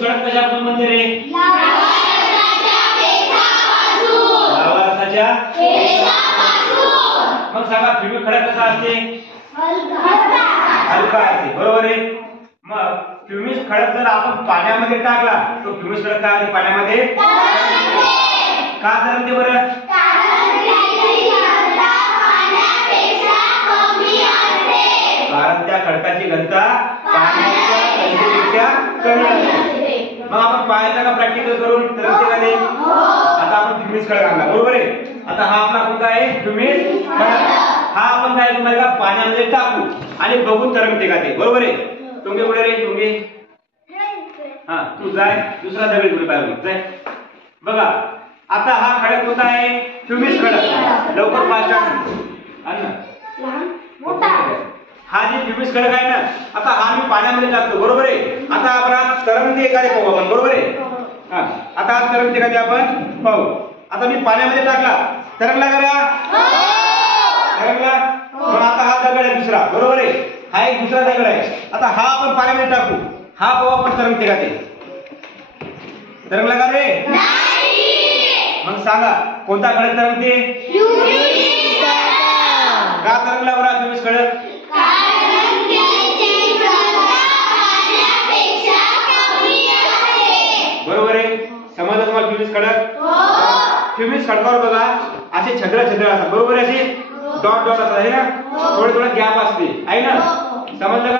खडक कशापासून बनते रे? लावारसाच्या पेशापासून। मग सांगा फ्युमिक खडक कसा असते? हलका असते, बरोबर आहे। मग फ्युमिक खडक जर आपण पाण्यामध्ये टाकला तो फ्युमिक खडक काय होते? पाण्यामध्ये का तरंगते बरं? कारण त्या खडकाची घनता पाण्याच्या घनतेपेक्षा कमी असते। मग आपण पाहायचं का प्रॅक्टिकल करून तरंगते का ते? आता आपण फ्युमिक खडक आणला, बरोबर आहे। आता हा आपला कोणता आहे? फ्युमिक खडक। हा आपण काय करायचा? पाण्यामध्ये टाकू आणि बघून तरंगते का ते, बरोबर आहे। तुंगे कुठे रे? तुंगे हा तू जाय, दुसरा दगड कुठे पाहिजे जाय बघा। आता हा खडक कोणता आहे? फ्युमिक खडक। लवकर पाच अन्न मोठा हा जे फ्युमिक खडक आहे ना, आता हा मी पाण्यामध्ये टाकतो, बरोबर आहे। आता आपण तरंगते का ते पाहू आपण, बरोबर आहे। हा आता तरंगते का ते आपण पाहू। आता मी पाण्यामध्ये टाकला, तरंगला का? तरंगला। मग आता हा दगड आहे दुसरा, बरोबर आहे। हा एक दुसरा दगड आहे। आता हा आपण पाण्यामध्ये टाकू, हा पाहू आपण तरंगते का ते? तरंगला का रे? नाही। मग सांगा कोणता खडक तरंगते? फ्युमिक खडक। का तरंगला बरं फ्युमिक खडक? कारण त्याची घनता पाण्यापेक्षा कमी असते, बरोबर आहे। समजलं तुम्हाला फ्युमिक खडक? हो। फ्युमिक खडकावर बघा असे छद्र छद्र असतात, बरोबर आहे। असे डॉट डॉट असतात आहे ना, थोडे थोडे गॅप असते आहे ना, समजलं का?